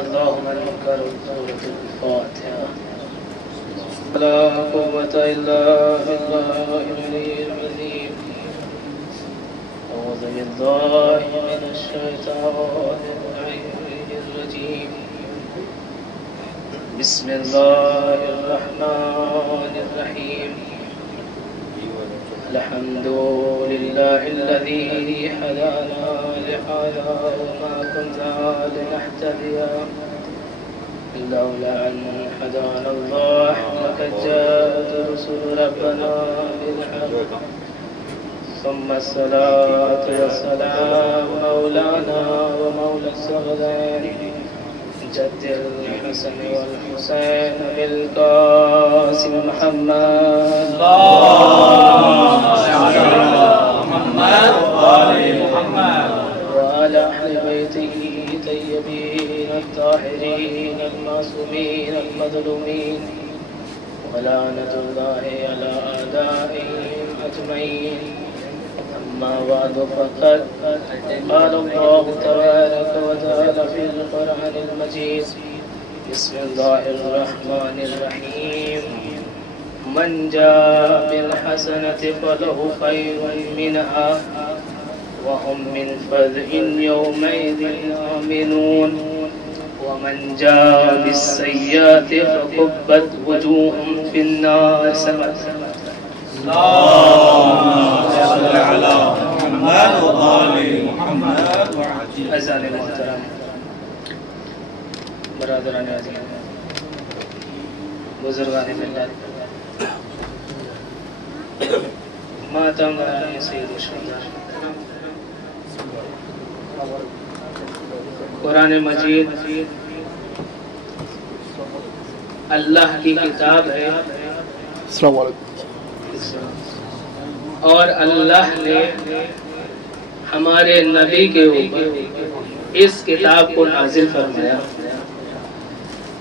اللهم نكر سورة الفاتحة. لا قوة إلا بالله العلي العظيم. أعوذ بالله من الشيطان الرجيم. بسم الله الرحمن الرحيم. الحمد لله الذي هدانا لهذا وما كنا لنهتدي لولا أن هدانا الله لقد جاءت رسل ربنا بالحق. ثم الصلاة والسلام مولانا ومولى الصغير جد الحسن والحسين بالقاسم محمد. اللهم صل على محمد وآل محمد وعلى أهل بيته الطيبين الطاهرين المعصومين المظلومين ولعنة الله على أعدائهم أجمعين. أما بعد فقد قال الله تبارك وتعالى في القرآن المجيد. بسم الله الرحمن الرحيم. من جاء بالحسنة فله خير منها وهم من فزع يومئذ آمنون. ومن جاء بالسيئة فكبت وجوههم في النار. اللهم صل على محمد وآل محمد. عزیزان محترم، برادران عزیز، بزرگان ملت، ماتمان سید الشہداء، قرآن مجید اللہ کی کتاب ہے. السلام علیکم. اور اللہ نے ہمارے نبی کے اوپر اس کتاب کو نازل فرمایا.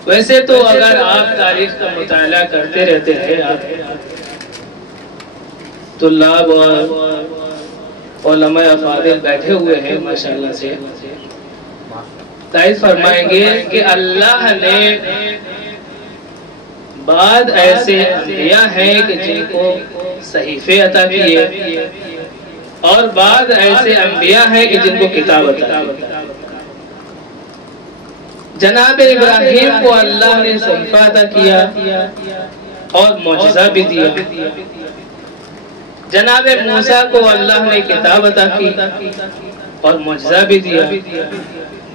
ویسے تو اگر آپ تاریخ کا مطالعہ کرتے رہتے ہیں، طلاب اور علماء افاضل بیٹھے ہوئے ہیں ماشاءاللہ سے، تائید فرمائیں گے کہ اللہ نے بعد ایسے انبیاء ہیں کہ جن کو صحیفے عطا کیے اور بعد ایسے انبیاء ہیں کہ جن کو کتاب عطا کی. جناب ابراہیم کو اللہ نے صحیفہ عطا کیا اور معجزہ بھی دیا. جناب موسیٰ کو اللہ نے کتاب عطا کی اور معجزہ بھی دیا.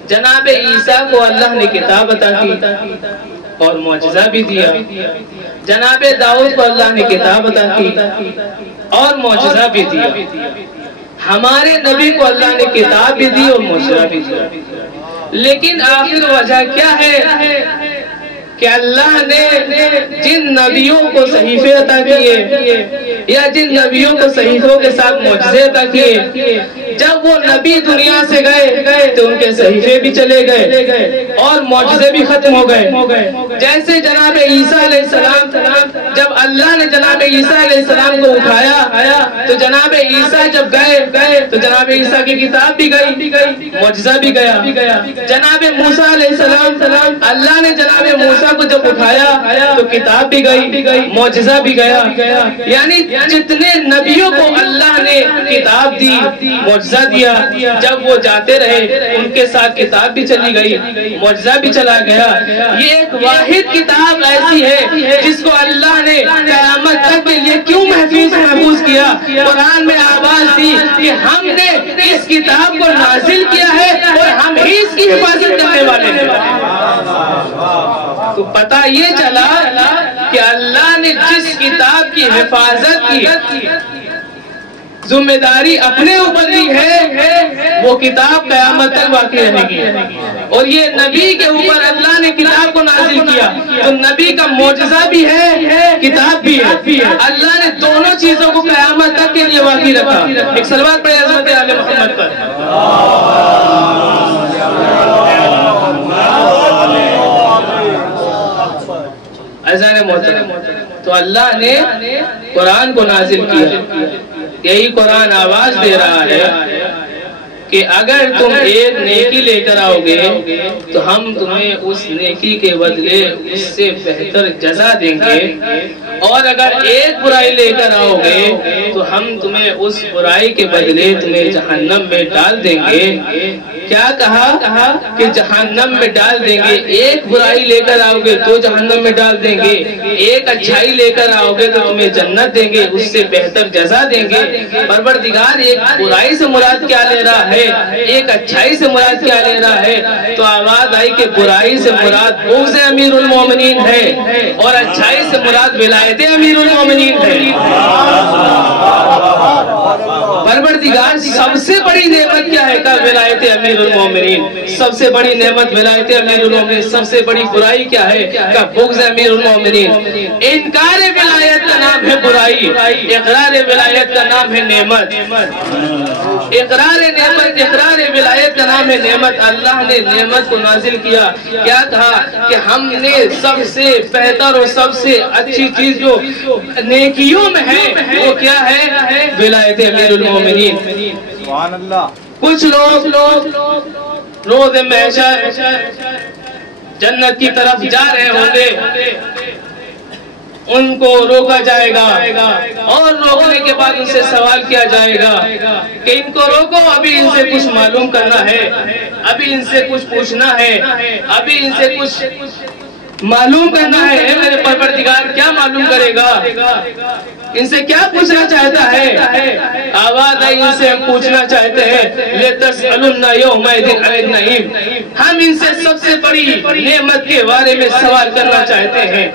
جناب عیسیٰ کو اللہ نے کتاب عطا کی اور معجزہ بھی دیا. جناب داؤد کو اللہ نے کتاب عطا کی اور معجزہ بھی دیا. ہمارے نبی کو اللہ نے کتاب بھی دی اور معجزہ بھی دیا. لیکن آخر وجہ کیا ہے کہ اللہ نے جن نبیوں کو صحیفے عطا کیے یا جن نبیوں کو صحیفوں کے ساتھ معجزے عطا کیے، جب وہ نبی دنیا سے گئے تو ان کے صحیفے بھی چلے گئے اور معجزے بھی ختم ہو گئے. جیسے جناب عیسیٰ علیہ السلام، جب اللہ نے جناب عیسیٰ علیہ السلام کو اٹھایا تو جناب عیسیٰ جب گئے تو جناب عیسیٰ کی کتاب بھی گئی، معجزہ بھی گیا. جناب موسیٰ علیہ السلام، اللہ نے جناب موسیٰ کو جب اٹھایا تو کتاب بھی گئی، معجزہ بھی گیا. یعنی جتنے نبیوں کو اللہ نے کتاب دی، معجزہ دیا، جب وہ جاتے رہے ان کے ساتھ کتاب بھی چلی گئی، معجزہ بھی چلا گیا. یہ ایک واحد کتاب ایسی ہے جس کو اللہ نے قیامت تک کے لیے کیوں محفوظ کیا. قرآن میں آواز دی کہ ہم نے اس کتاب کو نازل کیا ہے اور ہم ہی اس کی حفاظت کرنے والے ہیں. تو پتہ یہ چلا کہ اللہ نے جس کتاب کی حفاظت کی ذمہ داری اپنے اوپر لی ہے، وہ کتاب قیامت تک باقی رہے گی. اور یہ نبی کے اوپر اللہ نے کتاب کو نازل کیا تو نبی کا معجزہ بھی ہے، کتاب بھی ہے. اللہ نے دونوں چیزوں کو قیامت تک کے لیے باقی رکھا. ایک صلوات پڑھیں حضرت آل محمد پر. عزیزان محترم، تو اللہ نے قرآن کو نازل کیا. یہی قرآن آواز دے رہا ہے کہ اگر تم ایک نیکی لے کر آؤ گے تو ہم تمہیں اس نیکی کے بدلے اس سے بہتر جزا دیں گے، اور اگر ایک برائی لے کر آؤ گے تو ہم تمہیں اس برائی کے بدلے تمہیں جہنم میں ڈال دیں گے۔ کیا کہا کہ جہنم میں ڈال دیں گے۔ ایک برائی لے کر آؤ گے تو جہنم میں ڈال دیں گے، ایک اچھائی لے کر آؤ گے تو تمہیں جنت دیں گے، اس سے بہتر جزا دیں گے۔ پروردگار ایک برائی سے مراد کیا لے رہا ہے، ایک اچھائی سے مراد کیا لے رہا ہے؟ تو آواز آئی کہ برائی سے مراد بغض امیر المومنین ہے اور اچھائی سے مراد ولایت امیر المومنین ہے۔ پروردگار سب سے بڑی نعمت کیا ہے؟ کہ ولایت امیر المومنین، سب سے بڑی نعمت ولایت امیر المومنین، سب سے بڑی برائی کیا ہے؟ کہ بغض امیر المومنین۔ انکار ولایت کا نام ہے برائی، اقرار ولایت کا نام ہے نعمت۔ اقرار ولایت کا نام ہے نعمت۔ اللہ نے نعمت کو نازل کیا، کیا کہا کہ ہم نے سب سے بہتر اور سب سے اچھی چیز جو نیکیوں میں ہے وہ کیا ہے؟ ولایت امیر المومنین۔ سبحان اللہ۔ کچھ لوگ روز محشر جنت کی طرف جا رہے ہوں گے، ان کو روکا جائے گا اور روکنے کے بعد ان سے سوال کیا جائے گا کہ ان کو روکو، ابھی ان سے کچھ معلوم کرنا ہے، ابھی ان سے کچھ پوچھنا ہے، ابھی ان سے کچھ معلوم کرنا ہے۔ اے میرے پروردگار کیا معلوم کرے گا؟ ان سے کیا پوچھنا چاہتا ہے؟ آواز آئی ان سے ہم پوچھنا چاہتے ہیں لِتَسْأَلُنَّ يَوْمَئِذٍ عَنِ النَّعِيمِ، ہم ان سے سب سے بڑی نعمت کے بارے میں سوال کرنا چاہتے ہیں۔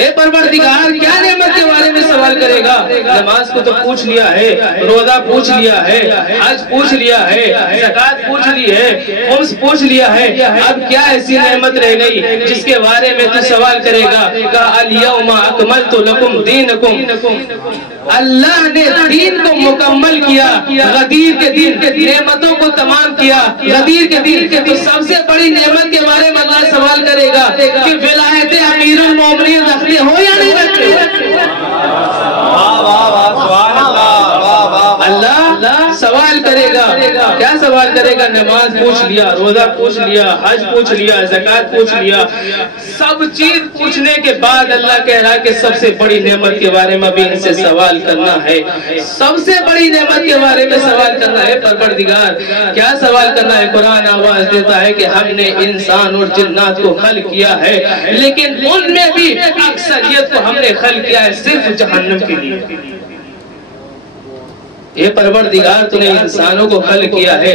اے پروردگار کیا نعمت کے بارے میں سوال کرے گا؟ نماز کو تو پوچھ لیا ہے، روزہ پوچھ لیا ہے، حج پوچھ لیا ہے، زکوٰۃ پوچھ لی ہے، خمس پوچھ لیا ہے، اب کیا ایسی نعمت رہ گئی جس کے بارے میں تو سوال کرے گا؟ کہا الْيَوْمَ أَكْمَلْتُ لَكُمْ دِينَكُمْ، اللہ نے دین کو مکمل کیا، غدیر کے دین کے نعمتوں کو تمام کیا، غدیر کے دین کے تو سب سے بڑی نعمت کے بارے میں اللہ سوال کرے گا کہ ولایت امیر المومنین رکھتے ہو یا نہیں رکھتے؟ اللہ سوال کرے گا، کیا سوال کرے گا؟ نماز پوچھ لیا، روزہ پوچھ لیا، حج پوچھ لیا، زکوٰۃ پوچھ لیا، سب چیز پوچھنے کے بعد اللہ کہہ رہا کہ سب سے بڑی نعمت کے بارے میں بھی ان سے سوال کرنا ہے، سب سے بڑی نعمت کے بارے میں سوال کرنا ہے۔ پروردگار کیا سوال کرنا ہے؟ قرآن آواز دیتا ہے کہ ہم نے انسان اور جنات کو خلق کیا ہے، لیکن ان میں بھی اکثریت کو ہم نے خلق کیا ہے صرف جہنم کے لیے۔ اے پروردگار تو نے انسانوں کو خلق کیا ہے،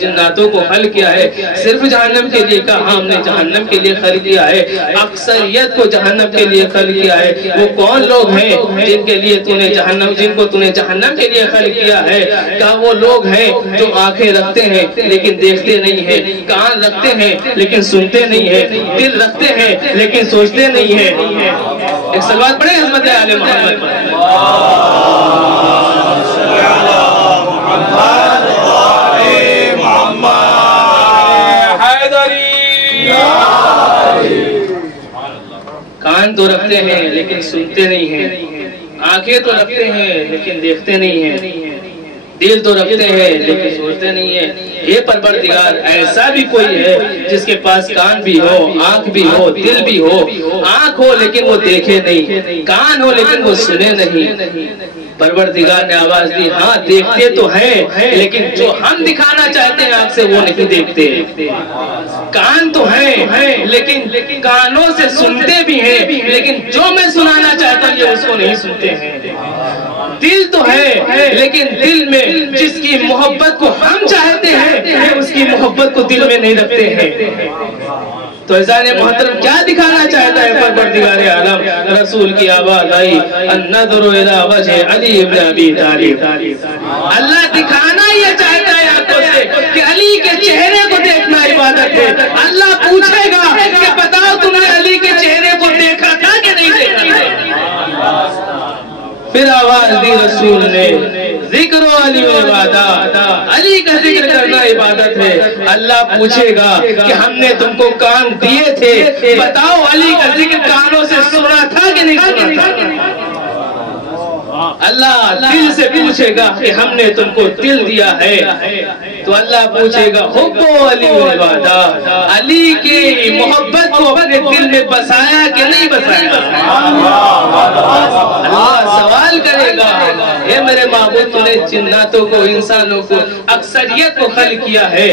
جناتوں کو خلق کیا ہے صرف جہنم کے لیے؟ کہا ہم نے جہنم کے لیے خلق کیا ہے، اکثریت کو جہنم کے لیے خلق کیا ہے۔ وہ کون لوگ ہیں جن کے لیے تو نے جہنم، جن کو تو نے جہنم کے لیے خلق کیا ہے؟ کہا وہ لوگ ہیں جو آنکھیں رکھتے ہیں لیکن دیکھتے نہیں ہیں، کان رکھتے ہیں لیکن سنتے نہیں ہیں، دل رکھتے ہیں لیکن سوچتے نہیں ہیں۔ ایک صلوات پڑھیں عظمت آل محمد پر۔ کان تو رکھتے ہیں لیکن سنتے نہیں ہیں، آنکھیں تو رکھتے ہیں لیکن دیکھتے نہیں ہیں، دل تو رکھتے ہیں لیکن سوچتے نہیں ہیں۔ یہ پروردگار ایسا بھی کوئی ہے جس کے پاس کان بھی ہو، آنکھ بھی ہو، دل بھی ہو، آنکھ ہو لیکن وہ دیکھے نہیں، کان ہو لیکن وہ سنے نہیں؟ پروردگار نے آواز دی ہاں دیکھتے تو ہیں لیکن جو ہم دکھانا چاہتے ہیں آنکھ سے وہ نہیں دیکھتے، کان تو ہیں لیکن کانوں سے سنتے بھی ہیں لیکن جو میں سنانا چاہتا ہوں یہ اس کو نہیں سنتے ہیں، دل تو ہے لیکن دل میں جس کی محبت کو ہم چاہتے ہیں اس کی محبت کو دل میں نہیں رکھتے ہیں۔ تو عزیزان محترم کیا دکھانا چاہتا ہے پروردگار عالم؟ رسول کی آواز آئی النظر الی وجہ علی بن ابی طالب، اللہ دکھانا یہ چاہتا ہے آنکھوں سے کہ علی کے چہرے کو دیکھنا عبادت ہے۔ اللہ پوچھے گا کہ بتاؤ تم نے علی کے چہرے کو دیکھا تھا کہ نہیں دیکھا تھا؟ پھر آواز دی رسول نے ذکر علی و عبادت، علی کا ذکر کرنا عبادت ہے۔ اللہ پوچھے گا کہ ہم نے تم کو کان دیے تھے، بتاؤ علی کا ذکر کانوں سے سنا تھا کہ نہیں سنا تھا؟ اللہ دل سے پوچھے گا کہ ہم نے تم کو دل دیا ہے، تو اللہ پوچھے گا حب علی العبادہ، علی کی محبت کو اپنے دل میں بسایا کہ نہیں بسایا؟ اللہ سوال کرے گا، اے میرے معبود، تو نے جناتوں کو، انسانوں کو، اکثریت کو خلق کیا ہے،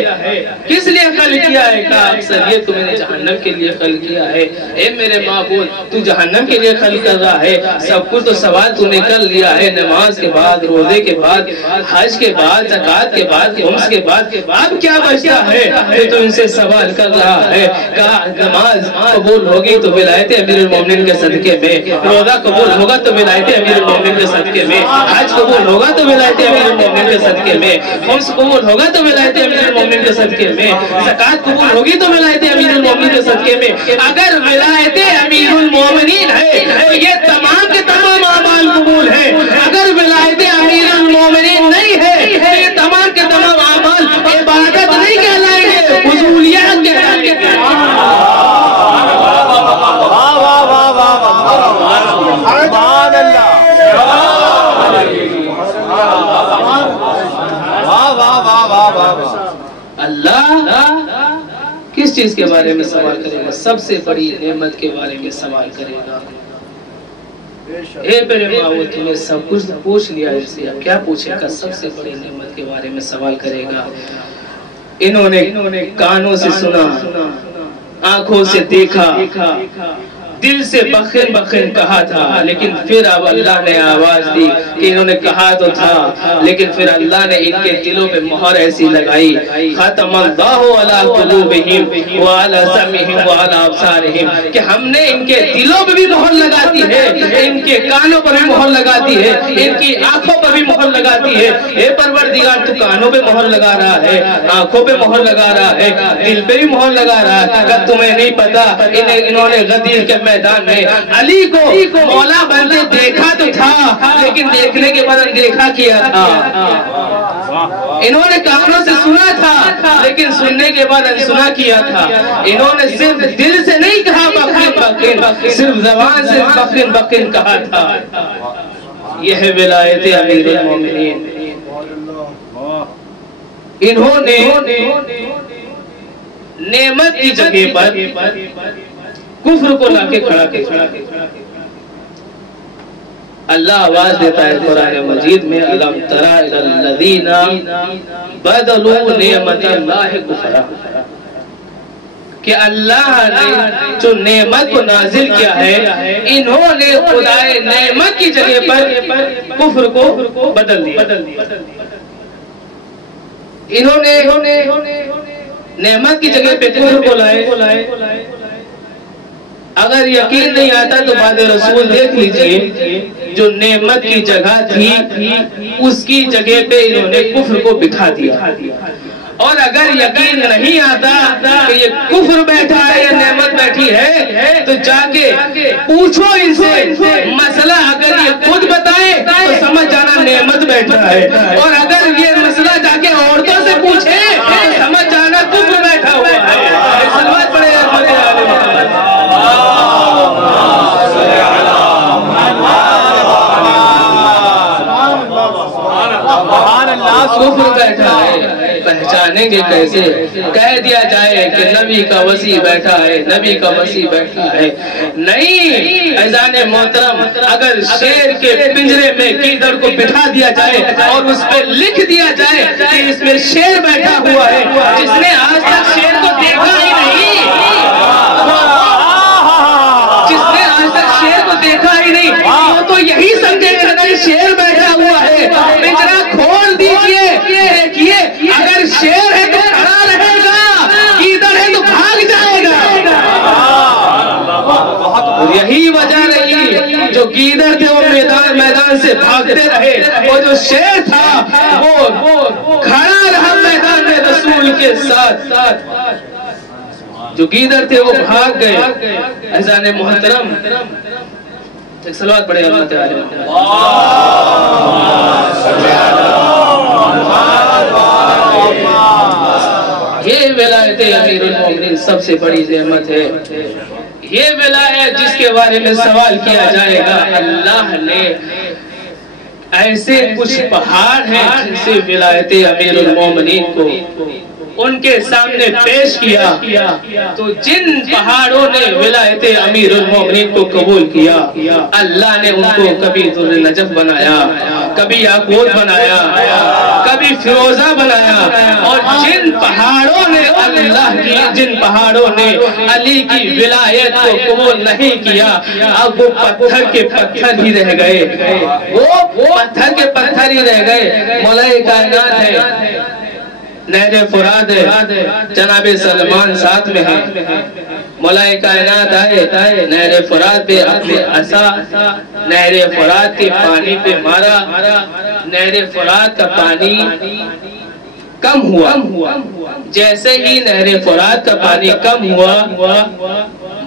کس لیے خلق کیا ہے؟ کہا اکثریت کو میں نے جہنم کے لیے خلق کیا ہے۔ اے میرے معبود، تو جہنم کے لیے خلق کر رہا ہے، سب کچھ تو سوال تو نے کر لیا ہے، نماز کے بعد، روزے کے بعد، حج کے بعد، زکات کے بعد، خمس کے بعد، اب کیا بچتا ہے تو ان سے سوال کر رہا ہے؟ کہا نماز قبول ہوگی تو ولایت امیر المومنین کے صدقے میں، روزہ قبول ہوگا تو ولایت امیر المومنین کے صدقے میں، حج قبول ہوگا تو ولایت امیر المومنین کے صدقے میں، خمس قبول ہوگا تو ولایت امیر المومنین کے صدقے میں، زکات قبول ہوگی تو ولایت امیر المومنین کے صدقے میں۔ اگر ولایت امیر المومنین ہے تو یہ تمام کے تمام اعمال قبول ہیں، اگر ولایت امیر المومنین نہیں ہے تو یہ تمام کے تمام اعمال عبادت نہیں کہلائیں گے، فضولیات کہلائیں گے۔ اللہ کس چیز کے بارے میں سوال کرے گا؟ سب سے بڑی نعمت کے بارے میں سوال کرے گا۔ اے میرے معبود، تو نے سب کچھ پوچھ لیا ہے، سے اب کیا پوچھے گا؟ سب سے بڑی نعمت کے بارے میں سوال کرے گا۔ انہوں نے کانوں سے سنا، آنکھوں سے دیکھا، دل سے بخن بخن کہا تھا، لیکن پھر اب اللہ نے آواز دی کہ انہوں نے کہا تو تھا، لیکن پھر اللہ نے ان کے دلوں پہ مہر ایسی لگائی، ختم اللہ علی قلوبہم وعلی سمعہم وعلی ابصارہم، کہ ہم نے ان کے دلوں پہ بھی مہر لگاتی ہے، ان کے کانوں پر بھی مہر لگاتی ہے، ان کی آنکھوں پر بھی مہر لگاتی ہے۔ اے پروردگار، تو کانوں پہ مہر لگا رہا ہے، آنکھوں پہ مہر لگا رہا ہے، دل پہ بھی مہر لگا رہا ہے، کہ تمہیں نہیں پتا انہوں نے غدیر کے میدان میں علی کو مولا بنتے دیکھا تو تھا، لیکن دیکھنے کے بعد دیکھا کیا تھا۔ انہوں نے کانوں سے سنا تھا، لیکن سننے کے بعد سنا کیا تھا۔ انہوں نے صرف دل سے نہیں کہا بخن بخن، صرف زبان سے بخن بخن کہا تھا۔ یہ ہے ولایت امیر المومنین۔ انہوں نے نعمت کی جگہ پر کفر کو لا کے کھڑا کیا۔ اللہ آواز دیتا ہے قرآن مجید میں، الم تر الی الذین بدلوا نعمت اللہ کفرا، کہ اللہ نے جو نعمت کو نازل کیا ہے، انہوں نے خدائے نعمت کی جگہ پر کفر کو بدل دیا۔ انہوں نے نعمت کی جگہ پہ کفر کو لائے۔ اگر یقین نہیں آتا تو بعد رسول دیکھ لیجئے، جو نعمت کی جگہ تھی اس کی جگہ پہ انہوں نے کفر کو بٹھا دیا۔ اور اگر یقین نہیں آتا کہ یہ کفر بیٹھا ہے یا نعمت بیٹھی ہے، تو جا کے پوچھو ان سے مسئلہ، اگر یہ خود بتائے تو سمجھ جانا نعمت بیٹھا ہے، اور اگر یہ مسئلہ جا کے عورتوں سے پوچھے تو سمجھ جانا کفر بیٹھا ہوا ہے۔ سلوات پڑھے کفر بیٹھا ہے، پہچانیں گے کیسے؟ کہہ دیا جائے کہ نبی کا وسیع بیٹھا ہے، نبی کا وسیع بیٹھا ہے، نہیں عزیزان محترم، اگر شیر کے پنجرے میں گیدڑ کو بٹھا دیا جائے اور اس پہ لکھ دیا جائے کہ اس میں شیر بیٹھا ہوا ہے، جس نے آج تک شیر کو دیکھا ہی نہیں، جس نے آج تک شیر کو دیکھا ہی نہیں، وہ تو یہی سمجھے گا کہ شیر بیٹھا ہوا ہے۔ پنجرا کھول دیجئے، دیکھیے اگر شیر ہے تو کھڑا رہے گا، گیدڑ ہے تو بھاگ جائے گا۔ اور یہی وجہ رہی، جو گیدڑ تھے وہ میدان سے بھاگتے رہے، اور جو شیر تھا وہ کھڑا رہا میدان میں رسول کے ساتھ۔ جو گیدڑ تھے وہ بھاگ گئے۔ عزیزان محترم، ایک صلوات پڑھے اللہ تعالی۔ یہ ولایت امیر المومنین سب سے بڑی نعمت ہے۔ یہ ولایت جس کے بارے میں سوال کیا جائے گا، اللہ نے ایسے کچھ پہاڑ ہیں جن سے ولایت امیر المومنین کو ان کے سامنے پیش کیا تو جن پہاڑوں نے ولایت امیر المومنین کو قبول کیا اللہ نے ان کو کبھی در نجف بنایا، کبھی یاقوت بنایا، کبھی فیروزہ بنایا، اور جن پہاڑوں نے جن پہاڑوں نے علی کی ولایت کو قبول نہیں کیا اب وہ پتھر کے پتھر ہی رہ گئے، وہ پتھر کے پتھر ہی رہ گئے۔ مولا کائنات ہے، نہر فرات ہے، جناب سلمان ساتھ میں ہے، مولا کائنات آئے نہر فرات پہ اپنے عصا نہر فرات کے پانی پہ مارا، نہر فرات کا پانی کم ہوا، جیسے ہی نہر فرات کا پانی کم ہوا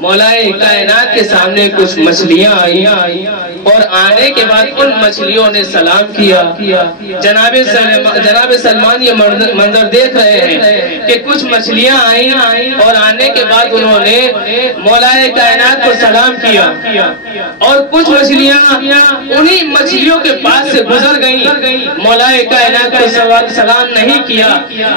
مولا کائنات کے سامنے کچھ مچھلیاں آئیں اور آنے کے بعد ان مچھلیوں نے سلام کیا۔ جناب سلمان یہ منظر دیکھ رہے ہیں کہ کچھ مچھلیاں آئیں اور آنے کے بعد انہوں نے مولا کائنات کو سلام کیا، اور کچھ مچھلیاں انہی مچھلیوں کے پاس سے گزر گئیں، مولا کائنات کو سلام نہیں کیا۔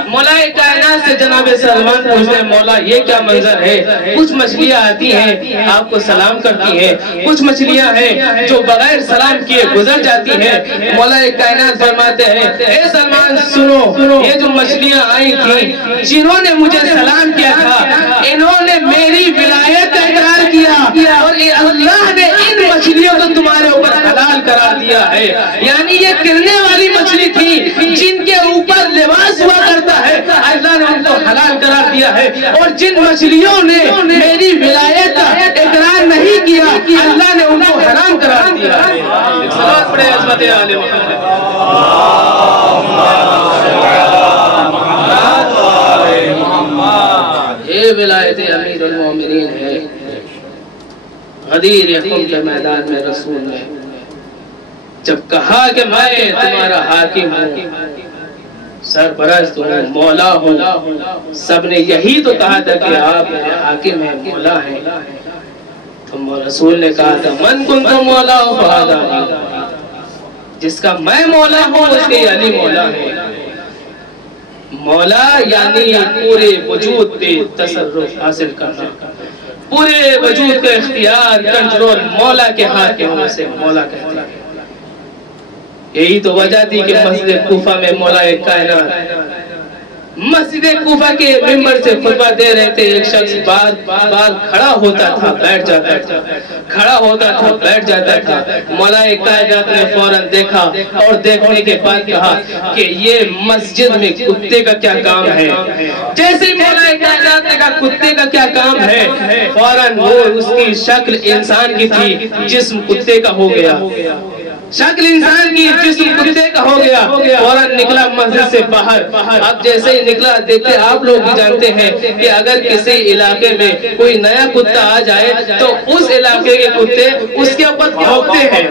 مولا کائنات سے جناب سلمان پوچھتے ہیں مولا یہ کیا منظر ہے؟ کچھ مچھلیاں آتی ہیں آپ کو سلام کرتی ہیں، کچھ مچھلیاں ہیں جو بغیر سلام کیے گزر جاتی ہیں۔ مولا کائنات فرماتے ہیں اے سلمان سنو، یہ جو مچھلیاں آئی تھیں جنہوں نے مجھے سلام کیا تھا انہوں نے میری ولایت کا اقرار کیا، اور اللہ نے ان مچھلیوں کو تمہارے اوپر حلال قرار دیا ہے۔ یعنی یہ کرنے والی مچھلی تھی جن کے اوپر لباس ہوا کرتا ہے، اللہ نے ان کو حلال قرار دیا ہے، اور جن مچھلیوں نے میری ولایت کا اقرار نہیں کیا اللہ نے ان کو حرام قرار دیا ہے۔ صلوات پڑھے عظمت آل محمد۔ یہ ولایت امیر المومنین ہے۔ غدیر خم کے میدان میں رسول نے جب کہا کہ میں تمہارا حاکم ہوں، سرپرست ہوں، مولا ہوں، سب نے یہی تو کہا تھا کہ آپ حاکم ہیں، مولا ہیں، تو رسول نے کہا تھا من کنت مولا فہذا علی، جس کا میں مولا ہوں اس کے علی مولا ہے۔ مولا یعنی پورے وجود پہ تصرف حاصل کرنا، پورے وجود کا اختیار کنٹرول مولا کے ہاتھ کے ہونے سے مولا کہتے ہیں۔ یہی تو وجہ تھی کہ مسجد کوفہ میں مولا کائنات مسجد کوفہ کے ممبر سے خطبہ دے رہے تھے، ایک شخص بار کھڑا ہوتا تھا بیٹھ جاتا تھا، کھڑا ہوتا تھا بیٹھ جاتا تھا۔ مولا کائنات نے فوراً دیکھا اور دیکھنے کے بعد کہا کہ یہ مسجد میں کتے کا کیا کام ہے؟ جیسے مولا کائنات نے کہا کتے کا کیا کام ہے، فوراً وہ اس کی شکل انسان کی تھی، جسم کتے کا ہو گیا، شکل انسان کی جسم کتے کا ہو گیا، فوراً نکلا مسجد سے باہر۔ اب جیسے ہی نکلا، دیکھتے آپ لوگ بھی جانتے ہیں کہ اگر کسی علاقے میں کوئی نیا کتا آ جائے تو اس علاقے کے کتے اس کے اوپر بھونکتے ہیں،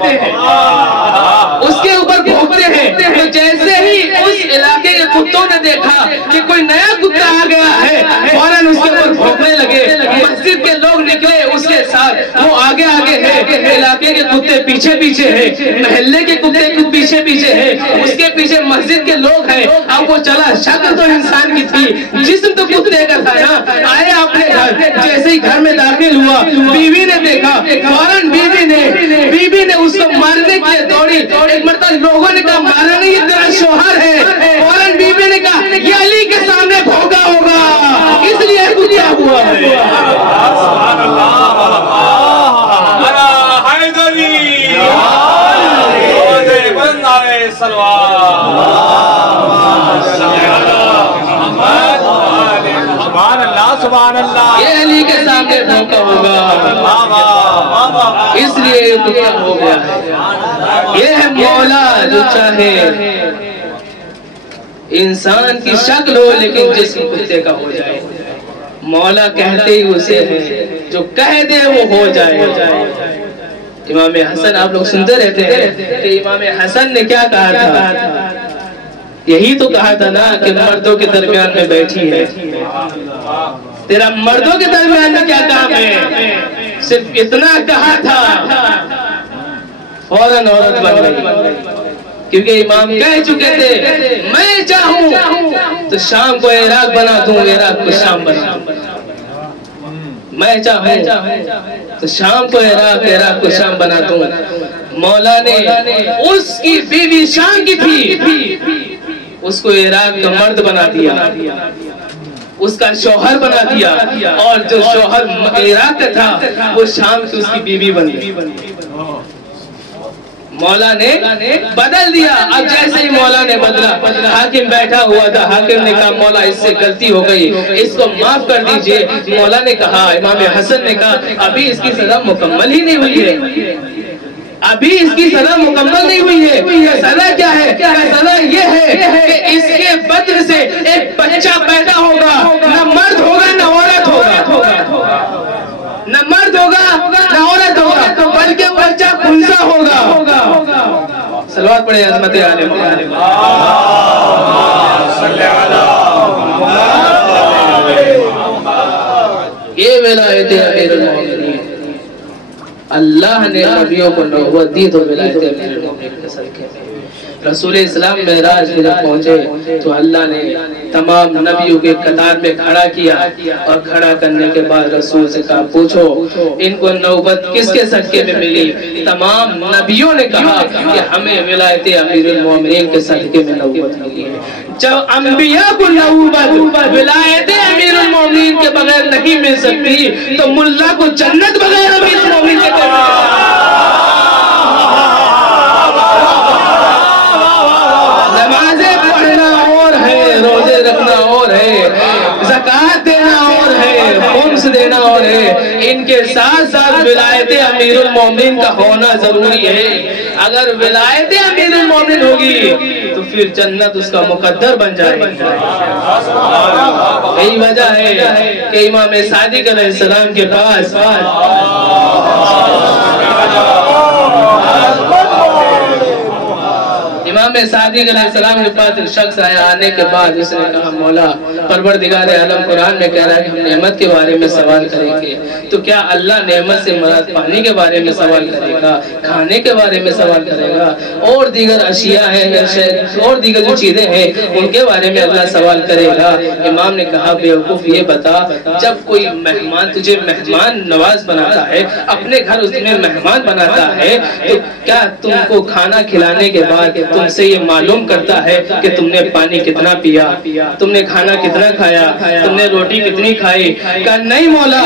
اس کے اوپر بھونکتے ہیں۔ تو جیسے ہی اس علاقے کے کتوں نے دیکھا کہ کوئی نیا کتا آ گیا ہے فوراً اس کے اوپر بھونکنے لگے۔ مسجد کے لوگ نکلے اس کے ساتھ، وہ آگے آگے ہے، علاقے کے کتے پیچھے پیچھے ہیں، محلے کے کتے پیچھے پیچھے ہیں، اس کے پیچھے مسجد کے لوگ ہیں۔ اب وہ چلا، شکل تو انسان کی تھی، جسم تو کتے کا تھا نا۔ آئے اپنے گھر، جیسے ہی گھر میں داخل ہوا بیوی نے دیکھا، فوراً بیوی نے اس کو مارنے کے لیے دوڑی۔ ایک مرتبہ لوگوں نے کہا مارا نہیں، یہ تیرا شوہر ہے۔ فوراً بیوی نے کہا یہ علی کے سامنے بھونکا ہوگا اس لیے کتا ہوا ہے۔ یہ علی کے سامنے بھونکا ہوگا اس لیے کتا ہو گیا ہے۔ یہ ہے مولا جو چاہے انسان کی شکل ہو لیکن جسم کتے کا ہو جائے، مولا کہتے ہی اسے ہے، جو کہہ دے وہ ہو جائے۔ امام حسن آپ لوگ سنتے رہتے ہیں کہ امام حسن نے کیا کہا تھا، یہی تو کہا تھا نا کہ مردوں کے درمیان میں بیٹھی ہے، تیرا مردوں کے درمیان میں کیا کام ہے؟ صرف اتنا کہا تھا فوراً عورت بن گئی۔ کیونکہ امام کہہ چکے تھے میں چاہوں تو شام کو عراق بنا دوں، عراق کو شام بنا دوں، میں چاہوں تو شام کو عراق، عراق کو شام بنا دوں۔ مولا نے اس کی بیوی شام کی تھی، اس کو عراق کا مرد بنا دیا، اس کا شوہر بنا دیا، اور جو شوہر عراق کا تھا وہ شام سے اس کی بیوی بن گئی۔ مولا نے بدل دیا۔ اب جیسے ہی مولا نے بدلا، حاکم بیٹھا ہوا تھا، حاکم نے کہا مولا اس سے غلطی ہو گئی، اس کو معاف کر دیجئے۔ مولا نے کہا، امام حسن نے کہا ابھی اس کی سزا مکمل ہی نہیں ہوئی ہے، ابھی اس کی سزا مکمل نہیں ہوئی ہے۔ سزا کیا ہے؟ سزا یہ ہے کہ اس کے بدن سے ایک بچہ پیدا ہوگا، نہ مرد ہوگا نہ عورت ہوگا، نہ مرد ہوگا نہ عورت ہوگا، بلکہ بچہ خنثی ہوگا۔ صلوات پڑھیں عظمت عالم۔ یہ ولایت امیر المومنین، اللہ نے نبیوں کو نبوت دی تو ولایت امیر المومنین کے صدقے میں۔ رسول اسلام معراج میں جب پہنچے تو اللہ نے تمام نبیوں کے قطار میں کھڑا کیا، اور کھڑا کرنے کے بعد رسول سے کہا پوچھو ان کو نبوت کس کے صدقے میں ملی؟ تمام نبیوں نے کہا کہ ہمیں ولایت امیر المومنین کے صدقے میں نبوت ملی ہے۔ جب انبیاء کو نبوت ولایت امیر المومنین کے بغیر نہیں مل سکتی تو ملا کو جنت بغیر امیر المومنین کے نمازیں پڑھنا اور ہے، روزے رکھنا اور ہے، زکوٰۃ دینا اور ہے، خمس دینا اور ہے، ان کے ساتھ ساتھ ولایت امیر المومنین کا ہونا ضروری ہے۔ اگر ولایت امیر المومنین ہوگی تو پھر جنت اس کا مقدر بن جائے گی۔ یہی وجہ ہے کہ امام صادق علیہ السلام کے پاس امام صادق علیہ السلام کے پاس ایک شخص آیا، آنے کے بعد اس نے کہا مولا پروردگار عالم قرآن میں کہہ رہا ہے کہ ہم نعمت کے بارے میں سوال کریں گے، تو کیا اللہ نعمت سے مراد پانی کے بارے میں سوال کرے گا، کھانے کے بارے میں سوال کرے گا، اور دیگر اشیاء ہیں اور دیگر جو چیزیں ہیں ان کے بارے میں اللہ سوال کرے گا؟ امام نے کہا بیوقوف یہ بتا، جب کوئی مہمان تجھے مہمان نواز بناتا ہے، اپنے گھر اس میں مہمان بناتا ہے، تو کیا تم کو کھانا کھلانے کے بعد تم سے یہ معلوم کرتا ہے کہ تم نے پانی کتنا پیا، تم نے کھانا کتنا کھایا، تم نے روٹی کتنی کھائی؟ کہا نہیں مولا،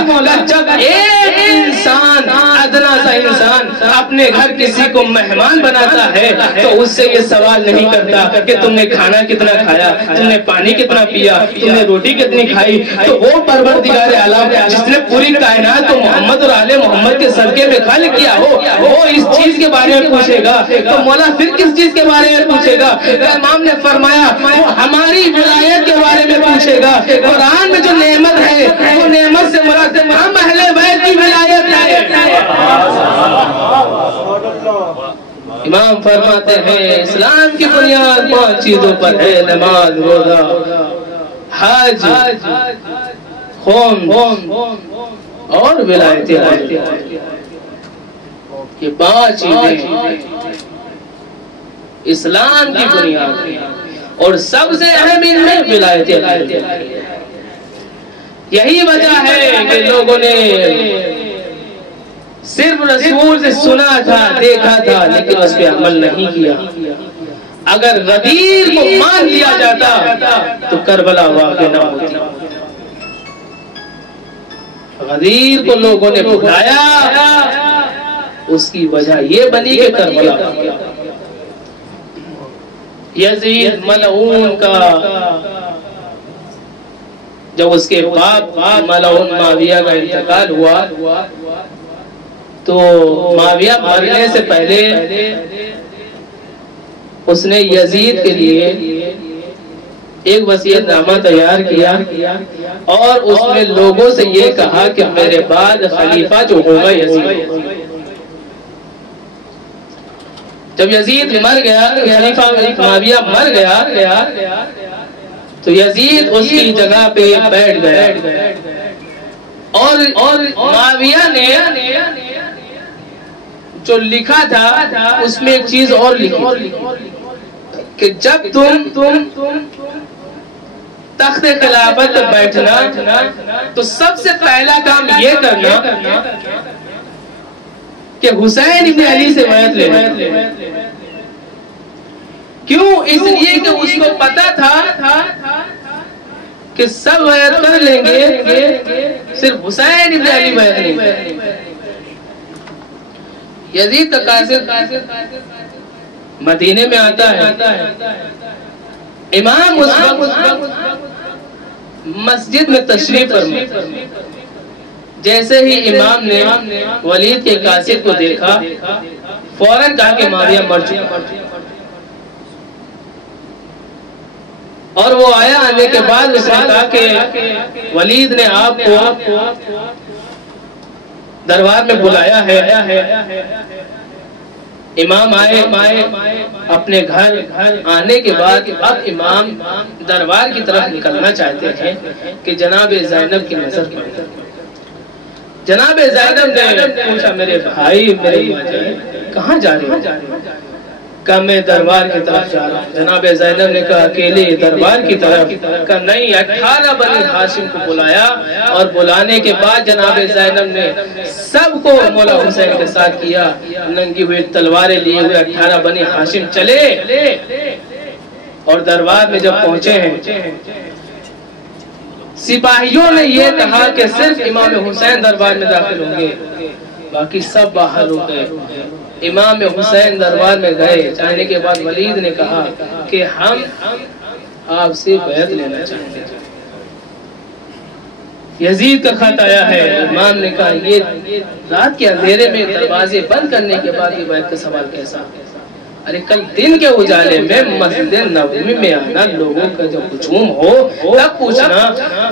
جب ایک انسان ادنا سا انسان اپنے گھر کسی کو مہمان بناتا ہے تو اس سے یہ سوال نہیں کرتا کہ تم نے کھانا کتنا کھایا، تم نے پانی کتنا پیا، تم نے روٹی کتنی کھائی۔ تو وہ پروردگار عالم جس نے پوری کائنات کو محمد اور آل محمد کے صدقے میں خلق کیا ہو، وہ اس چیز کے بارے میں پوچھے گا تو مولا پھر کس چیز کے بارے میں پوچھے گا؟ امام نے فرمایا وہ ہماری ولایت کے بارے میں پوچھے گا۔ قرآن میں جو نعمت ہے وہ نعمت سے مراد ہم اہل بیت کی ولایت ہے۔ امام فرماتے ہیں اسلام کی بنیاد 5 چیزوں پر ہے، نماز، روزہ، حج، خون اور ولایت۔ یہ 5 چیزیں اسلام کی بنیاد ہے، اور سب سے اہم ان میں ولایت۔ یہی وجہ ہے کہ لوگوں نے صرف رسول سے سنا تھا، دیکھا تھا، لیکن اس پہ عمل نہیں کیا۔ اگر غدیر کو مان لیا جاتا تو کربلا واقع نہ ہوتی۔ غدیر کو لوگوں نے بھلایا، اس کی وجہ یہ بنی کہ کربلا یزید ملعون کا جب اس کے باپ ملعون معاویہ کا انتقال ہوا تو معاویہ مرنے سے پہلے اس نے یزید کے لیے ایک وصیت نامہ تیار کیا اور اس میں لوگوں سے یہ کہا کہ میرے بعد خلیفہ جو ہوگا یزید۔ جب یزید مر گیا، خلیفہ معاویہ مر گیا تو یزید اس کی جگہ پہ بیٹھ گیا، اور معاویہ نے جو لکھا تھا اس میں ایک چیز اور لکھی، کہ جب تم تخت خلافت بیٹھنا تو سب سے پہلا کام یہ کرنا کہ حسین ابن علی سے بیعت لینا۔ کیوں؟ اس لیے کہ اس کو پتا تھا کہ سب بیعت کر لیں گے، صرف حسین ابن علی بیعت نہیں کریں گے۔ یزید کا قاصد مدینے میں آتا ہے، امام اس وقت مسجد میں تشریف فرما۔ جیسے ہی امام نے ولید کے قاصد کو دیکھا، فوراً کہا کہ معاویہ مر چکا۔ اور وہ آیا، آنے کے بعد اس نے کہا کہ ولید نے آپ کو دربار میں بلایا ہے۔ امام آئے، اپنے گھر آنے کے بعد اب امام دربار کی طرف نکلنا چاہتے ہیں کہ جناب زینب کی نظر پڑی۔ جناب زینب نے پوچھا، میرے بھائی، میرے ماجی، کہاں جا رہے ہیں؟ کہا میں دربار کی طرف جا رہا ہوں۔ جناب زینب نے کہا اکیلے دربار کی طرف؟ کہا نہیں، 18 بنی ہاشم کو بلایا، اور بلانے کے بعد جناب زینب نے سب کو مولا حسین کے ساتھ کیا۔ ننگی ہوئی تلواریں لیے ہوئے 18 بنی ہاشم چلے، اور دربار میں جب پہنچے ہیں، سپاہیوں نے یہ کہا کہ صرف امام حسین دربار میں داخل ہوں گے، باقی سب باہر ہو گئے۔ امام حسین دربار میں گئے، جانے کے بعد ولید نے کہا کہ ہم آپ سے بیعت لینا چاہتے ہیں۔ یزید کا خط آیا ہے، امام نے کہا یہ رات کے اندھیرے میں دروازے بند کرنے کے بعد یہ بیعت کا سوال کیسا؟ ارے کل دن کے اجالے میں مسجد نبوی میں آنا، لوگوں کا جب ہجوم ہو تب پوچھنا،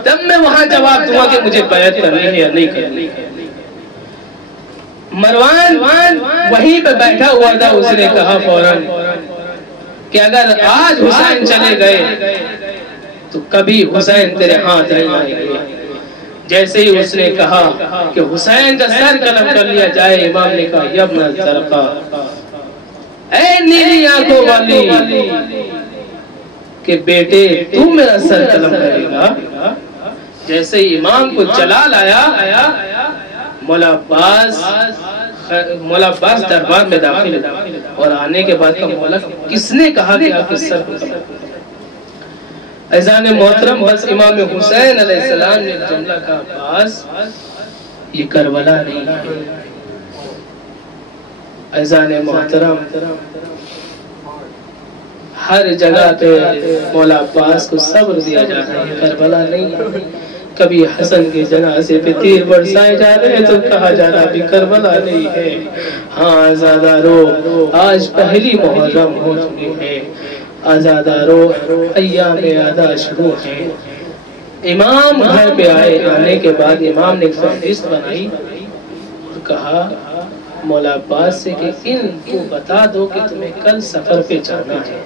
تب میں وہاں جواب دوں گا کہ مجھے بیعت کرنی ہے یا نہیں کرنی ہے۔ مروان وہیں پہ بیٹھا ہوا تھا، اس نے کہا فوراً کہ اگر آج حسین چلے گئے تو کبھی حسین تیرے ہاتھ نہیں آئیں گے۔ جیسے ہی اس نے کہا کہ حسین کا سر قلم کر لیا جائے، امام نے کہا یبن الزرقا، اے نیلی آنکھوں والی، کہ بیٹے تو میرا سر قلم کرے گا۔ جیسے ہی امام کو جلال آیا، مولا عباس دربار میں داخل ہوئے، اور آنے کے بعد کا مولا کس نے کہا کہ آپ اس سر کو قلم؟ عزیزان محترم، بس امام حسین علیہ السلام نے جملہ کہا، عباس یہ کربلا نہیں ہے۔ عزیزان محترم، ہر جگہ پہ مولا عباس کو صبر دیا جا رہا ہے، کربلا نہیں ہے۔ کبھی حسن کے جنازے پہ تیر برسائے جا رہے تو کہا جا رہا بھی کربلا نہیں ہے۔ ہاں آزادارو، آج پہلی محرم ہو چکی ہے، آزادارو ایام ادا شروع ہیں۔ امام گھر پہ آئے، آنے کے بعد امام نے فہرست بنائی اور کہا مولا عباس سے کہ ان کو بتا دو کہ تمہیں کل سفر پہ جانا ہے۔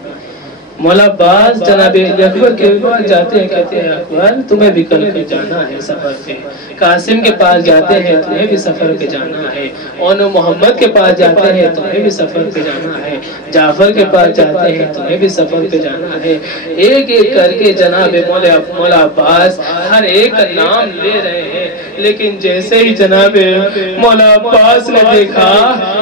مولا عباس جناب اکبر کے پاس جاتے ہیں، کہتے ہیں اکبر تمہیں بھی کل پہ جانا ہے سفر پہ۔ قاسم کے پاس جاتے ہیں، تمہیں بھی سفر پہ جانا ہے۔ اون محمد کے پاس جاتے ہیں، تمہیں بھی سفر پہ جانا ہے۔ جعفر کے پاس جاتے ہیں، تمہیں بھی سفر پہ جانا ہے۔ ایک ایک کر کے جناب مولا عباس ہر ایک کا نام لے رہے ہیں، لیکن جیسے ہی جناب مولا عباس نے دیکھا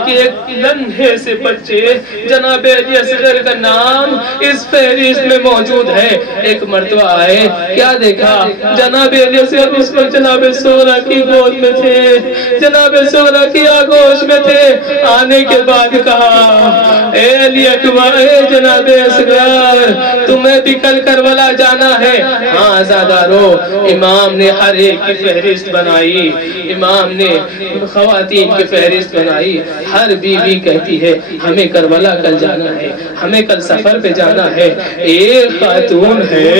کہ ایک ننھے سے بچے جناب علی اصغر کا نام اس فہرست میں موجود ہے، ایک مرتبہ آئے، کیا دیکھا؟ جناب علی اصغر اس وقت جناب سغرا کی گود میں تھے، جناب سغرا کی آغوش میں تھے۔ آنے کے بعد کہا اے علی اکبر، اے جناب اصغر، تمہیں بھی کل کربلا جانا ہے؟ ہاں آزادارو، امام نے ہر ایک کی فہرست بنائی، امام نے خواتین کی فہرست بنائی۔ ہر بیوی کہتی ہے ہمیں کربلا کل جانا ہے، ہمیں کل سفر پہ جانا ہے۔ ایک خاتون ہے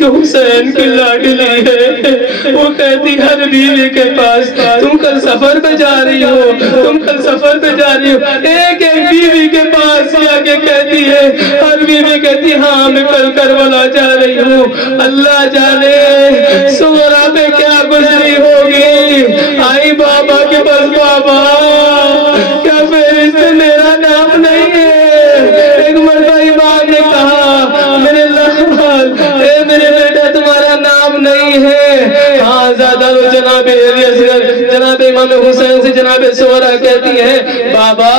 جو حسین کی لاڈلی ہے، وہ کہتی ہر بیوی کے پاس تم کل سفر پہ جا رہی ہو، تم کل سفر پہ جا رہی ہو۔ ایک ایک بیوی کے پاس جا کے کہتی ہے، ہر بیوی کہتی ہاں میں کل کربلا جا رہی ہوں۔ اللہ جانے سغرا پہ کیا گزری ہوگی۔ آئی بابا کے پاس، بابا کیا فہرست میرا نام نہیں ہے؟ ایک مرتبہ امام نے کہا جناب امام حسین سے جناب سورہ کہتی ہے بابا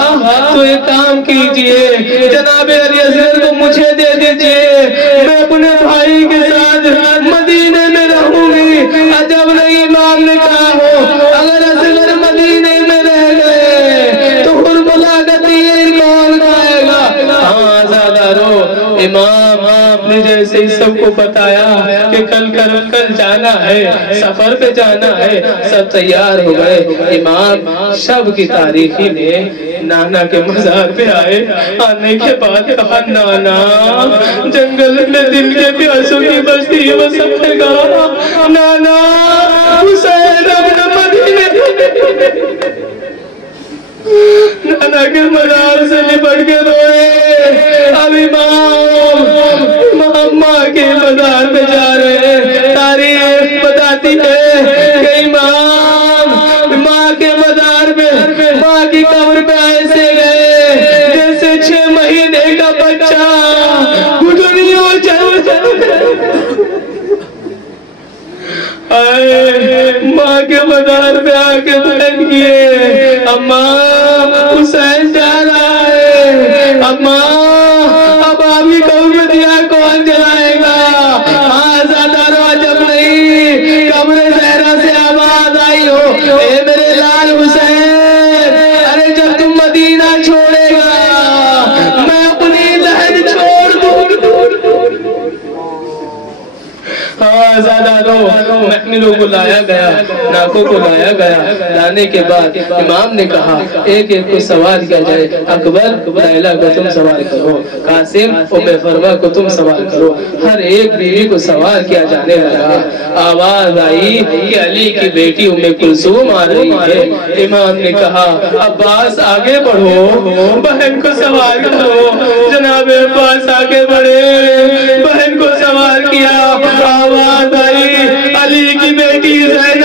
تو ایک کام کیجئے، جناب علی اصغر کو مجھے دے دیجئے، میں اپنے بھائی کے ساتھ مدینے میں رہوں گی۔ عجب نہیں امام نے کہا ہو اگر اصغر مدینے میں رہ گئے تو حرملہ کا تیر کون کھائے گا؟ ہاں زادارو، امام نے جیسے ہی سب کو بتایا کہ کل جانا ہے، سفر پہ جانا ہے، سب تیار ہو گئے۔ امام شب کی تاریخی میں نانا کے مزار پہ آئے، آنے کے بعد کہا نانا جنگل میں دل کے پیاسوں کی بستی ہے وہ سب نے کہا نانا حسین اپنے مدینے نانا کے مزار سے لپٹ کے روئے۔ اب امام ماں کے مزار پہ جا رہے ہیں، تاریخ بتاتی ہے کہ امام ماں کے مزار پہ ماں کی قبر پہ ایسے گئے جیسے 6 مہینے کا بچہ گھٹنیوں ماں کے مزار پہ آ کے بیٹھ گئے، اماں حسین جا رہا ہے، اماں اب آپ کی قبر میں دیا کون جلائے گا؟ ہاں زادارو عجب نہیں قبر زہرا سے آواز آئی ہو اے میرے لال حسین، ارے جب تم مدینہ چھوڑے گا میں اپنی لہر چھوڑ دوں۔ ہاں زادارو محملوں کو لایا گیا، ناکوں کو لایا گیا، لانے کے بعد امام نے کہا ایک ایک کو سوال کیا جائے، اکبر لیلہ کو تم سوال کرو، قاسم ام فروا کو تم سوال کرو، ہر ایک بیوی کو سوال کیا جانے لگا۔ آواز آئی کہ علی کی بیٹی ام کلثوم آ رہی ہے۔ امام نے کہا عباس آگے بڑھو، بہن کو سوال کرو۔ جناب عباس آگے بڑھے، بہن کو سوال کیا، آواز آئی علی کی بیٹی زینب